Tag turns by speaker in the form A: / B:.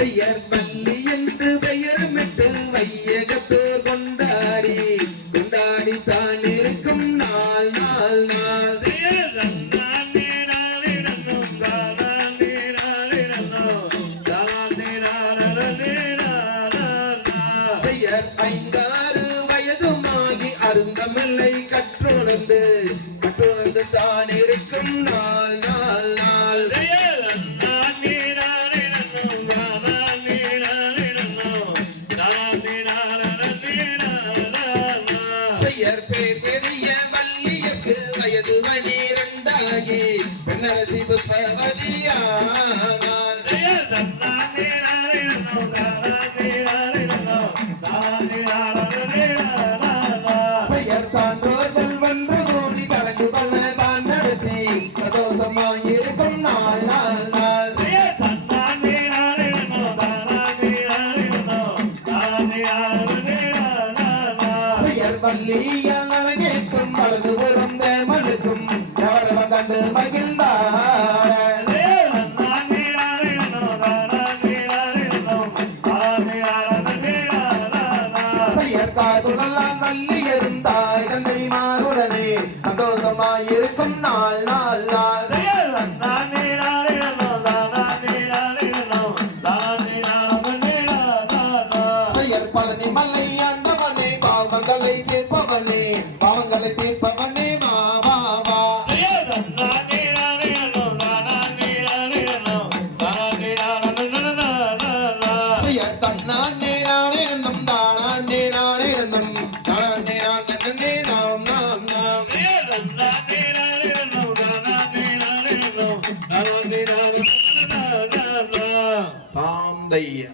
A: பெயர் பள்ளி என்று பெயருமிட்டு வையகத்து கொண்டாடி கொண்டாடி தான் இருக்கும் நாள் நாள் நாள். பெயர் ஐந்தாறு வயதுமாகி அருந்தமில்லை கற்றுணர்ந்து கற்றுணர்ந்து தான் இருக்கும் நாள் நாள் நாள். பெயர் பேர் தெரிய வள்ளியக்கு வயது பனிரெண்டாகி பெண்ணரசி புஷ்பவதியானாள் பெயர் சான்றோர்கள் வென்று கூடி கலந்து பல தான் நடத்தி சந்தோஷமாயிருக்கும் நாள் நாள் நாள். பெயர் வள்ளியால் அழகேற்கும் வலது பிறந்த மனுக்கும் எவரெல்லாம் கண்டு மகிழ்ந்தார்? செயற்காதுடலால் இருந்தாய் தந்தை மாறுடனே சந்தோஷமாயிருக்கும் நாள் நாள் நாள். பழனி மலை பாவங்களை கேட்பவனே பாவங்களை தீர்ப்பவனே வா நானே நம் தானானே நானே நம் தானானே நானே நாம் தாம் தைய